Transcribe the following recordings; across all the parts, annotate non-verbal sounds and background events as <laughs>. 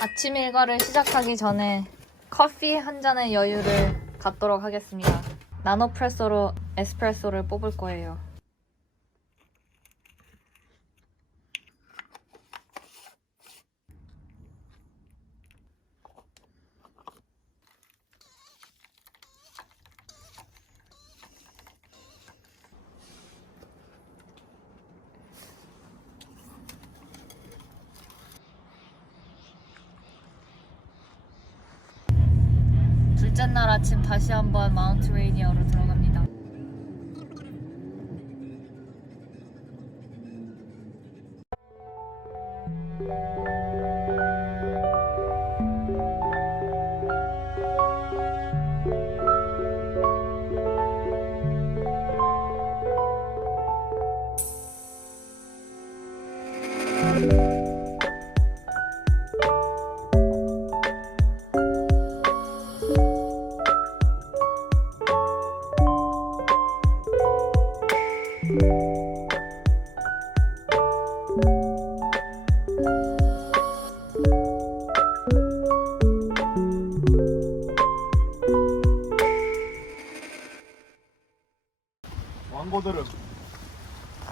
아침 일과를 시작하기 전에 커피 한 잔의 여유를 갖도록 하겠습니다. 나노 프레소로 에스프레소를 뽑을 거예요. 둘째 날 아침 다시 한번 마운트 레이니어로 들어갑니다. 왕고들은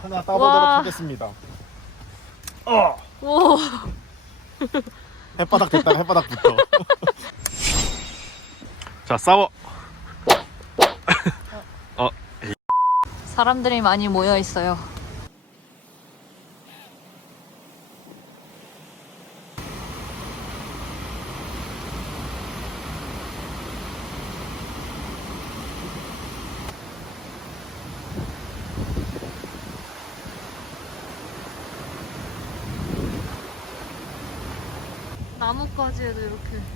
하나 따보도록 와. 하겠습니다. 어! 오, <laughs> 햇바닥 됐다가 햇바닥 붙어. 자, 싸워. 사람들이 많이 모여 있어요. 나뭇가지에도 이렇게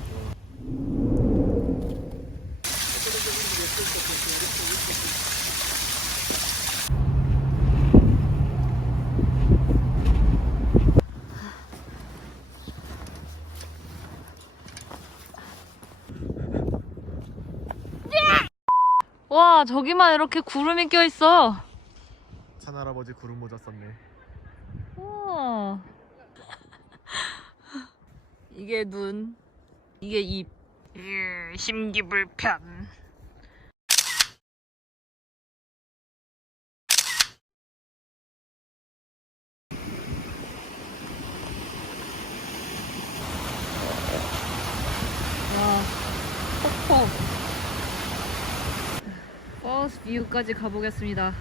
와 저기만 이렇게 구름이 껴 있어. 산할아버지 구름 모자 썼네. 우와. 이게 눈, 이게 입. 으, 심기불편. 와, 폭포. 버스 뷰까지 가보겠습니다.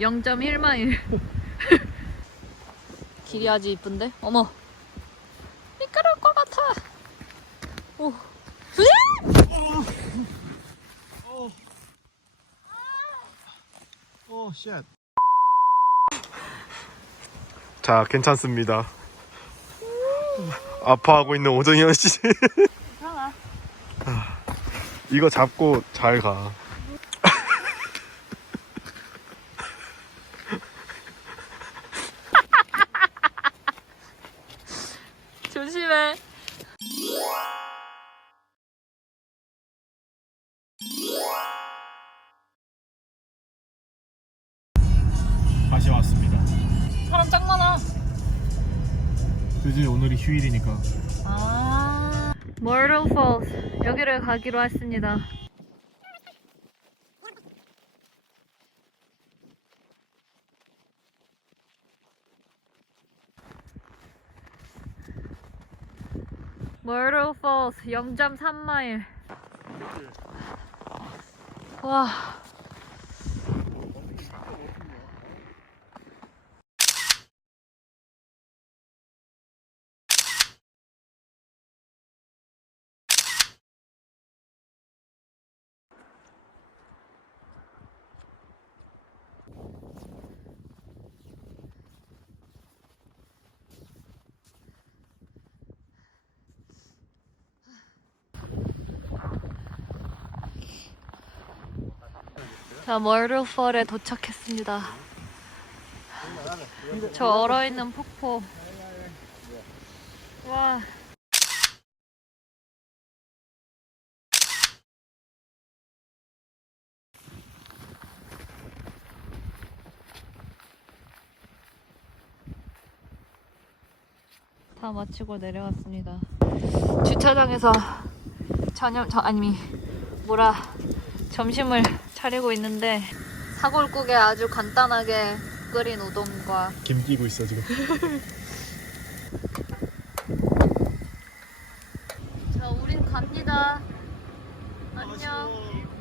0.1마일. <laughs> 길이 아주 이쁜데? 어머. 미끄러울 것 같아. 오. 오, 쉣. 자, 괜찮습니다. 아파하고 있는 오정현 씨. 괜찮아. 이거 잡고 잘 가. 드디어 오늘이 휴일이니까. 아. 머틀 폴스 여기를 가기로 했습니다. 머틀 폴스 0.3마일. 와. 자, 머틀폴에 도착했습니다. 저 얼어있는 폭포. 와. 다 마치고 내려왔습니다. 주차장에서 저녁 저 아니 뭐라 점심을 차리고 있는데 사골국에 아주 간단하게 끓인 우동과 김 끼고 있어 지금. <laughs> 자 우린 갑니다. 안녕.